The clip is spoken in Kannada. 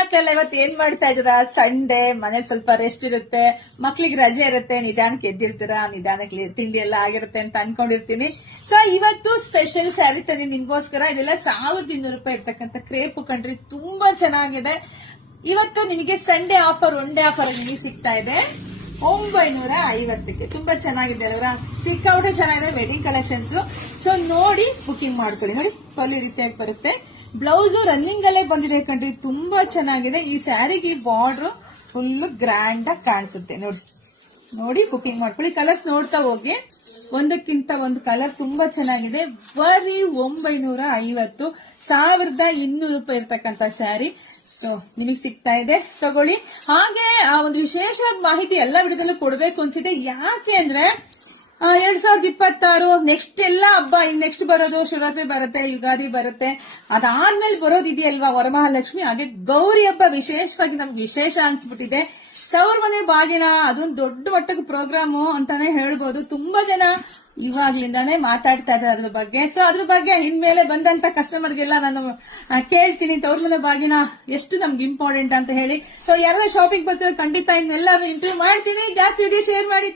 ಮಕ್ಕಳೆಲ್ಲ ಇವತ್ತು ಏನ್ ಮಾಡ್ತಾ ಇದ್ದೀರಾ? ಸಂಡೇ ಮನೇಲಿ ಸ್ವಲ್ಪ ರೆಸ್ಟ್ ಇರುತ್ತೆ, ಮಕ್ಳಿಗೆ ರಜೆ ಇರುತ್ತೆ, ನಿಧಾನಕ್ಕೆ ಎದ್ದಿರ್ತೀರಾ, ನಿಧಾನಕ್ಕೆ ತಿಂಡಿ ಎಲ್ಲ ಆಗಿರುತ್ತೆ ಅಂತ ಅನ್ಕೊಂಡಿರ್ತೀನಿ. ಸೊ ಇವತ್ತು ಸ್ಪೆಷಲ್ ಸ್ಯಾರಿ ತಂದಿ ನಿಮ್ಗೋಸ್ಕರ. ಇದೆಲ್ಲ 1200 ರೂಪಾಯಿ ಇರ್ತಕ್ಕಂಥ ಕ್ರೇಪ್ ಕಂಡ್ರಿ, ತುಂಬಾ ಚೆನ್ನಾಗಿದೆ. ಇವತ್ತು ನಿಮಗೆ Sunday offer, one day offer ನಿಮಗೆ ಸಿಗ್ತಾ ಇದೆ 950ಕ್ಕೆ. ತುಂಬಾ ಚೆನ್ನಾಗಿದೆ ಅಲ್ವಾ? ಸಿಕ್ಕಾಪಟ್ಟೆ ಚೆನ್ನಾಗಿದೆ ವೆಡ್ಡಿಂಗ್ ಕಲೆಕ್ಷನ್ಸ್. ಸೊ ನೋಡಿ ಬುಕಿಂಗ್ ಮಾಡ್ಕೊಳ್ಳಿ. ನೋಡಿ ಪಲ್ಲು ರೀತಿಯಾಗಿ ಬರುತ್ತೆ, ಬ್ಲೌಸ್ ರನ್ನಿಂಗ್ ಅಲ್ಲೇ ಬಂದಿದೆ ಕಣ್ರಿ, ತುಂಬಾ ಚೆನ್ನಾಗಿದೆ. ಈ ಸ್ಯಾರಿಗೆ ಬಾರ್ಡರ್ ಫುಲ್ ಗ್ರ್ಯಾಂಡ್ ಆಗಿ ಕಾಣಿಸುತ್ತೆ. ನೋಡಿ ನೋಡಿ ಬುಕಿಂಗ್ ಮಾಡ್ಕೊಳ್ಳಿ. ಕಲರ್ಸ್ ನೋಡ್ತಾ ಹೋಗಿ, ಒಂದಕ್ಕಿಂತ ಒಂದು ಕಲರ್ ತುಂಬಾ ಚೆನ್ನಾಗಿದೆ. ಬರೀ 950, 1200 ರೂಪಾಯಿ ಇರ್ತಕ್ಕಂಥ ಸ್ಯಾರಿ. ಸೊ ನಿಮಗೆ ಸಿಗ್ತಾ ಇದೆ, ತಗೊಳ್ಳಿ. ಹಾಗೆ ಒಂದು ವಿಶೇಷವಾದ ಮಾಹಿತಿ ಎಲ್ಲ ವಿಡಿಯೋದಲ್ಲೂ ಕೊಡ್ಬೇಕು ಅನ್ಸಿದೆ. ಯಾಕೆ ಅಂದ್ರೆ 2026 ನೆಕ್ಸ್ಟ್ ಎಲ್ಲ ಹಬ್ಬ, ನೆಕ್ಸ್ಟ್ ಬರೋದು ಶಿವರಾತ್ರಿ ಬರುತ್ತೆ, ಯುಗಾದಿ ಬರುತ್ತೆ, ಅದಾದ್ಮೇಲೆ ಬರೋದಿದೆಯಲ್ವಾ ವರಮಹಾಲಕ್ಷ್ಮಿ. ಹಾಗೆ ಗೌರಿ ಹಬ್ಬ ವಿಶೇಷವಾಗಿ ನಮ್ಗೆ ವಿಶೇಷ ಅನ್ಸ್ಬಿಟ್ಟಿದೆ. ತವ್ರ ಮನೆ ಬಾಗಿನ ಅದೊಂದು ದೊಡ್ಡ ಮಟ್ಟದ ಪ್ರೋಗ್ರಾಮು ಅಂತಾನೆ ಹೇಳ್ಬೋದು. ತುಂಬಾ ಜನ ಇವಾಗ್ಲಿಂದಾನೇ ಮಾತಾಡ್ತಾ ಇದ್ದಾರೆ ಅದ್ರ ಬಗ್ಗೆ. ಸೊ ಅದ್ರ ಬಗ್ಗೆ ಇನ್ಮೇಲೆ ಬಂದಂತ ಕಸ್ಟಮರ್ಗೆಲ್ಲ ನಾನು ಕೇಳ್ತೀನಿ, ತವ್ರ ಮನೆ ಬಾಗಿನ ಎಷ್ಟು ನಮ್ಗೆ ಇಂಪಾರ್ಟೆಂಟ್ ಅಂತ ಹೇಳಿ. ಸೊ ಯಾರು ಶಾಪಿಂಗ್ ಬರ್ತಾರೆ ಖಂಡಿತ ಇನ್ನೆಲ್ಲರೂ ಇಂಟರ್ವ್ಯೂ ಮಾಡ್ತೀನಿ. ಜಾಸ್ತಿ ವಿಡಿಯೋ ಶೇರ್ ಮಾಡಿ.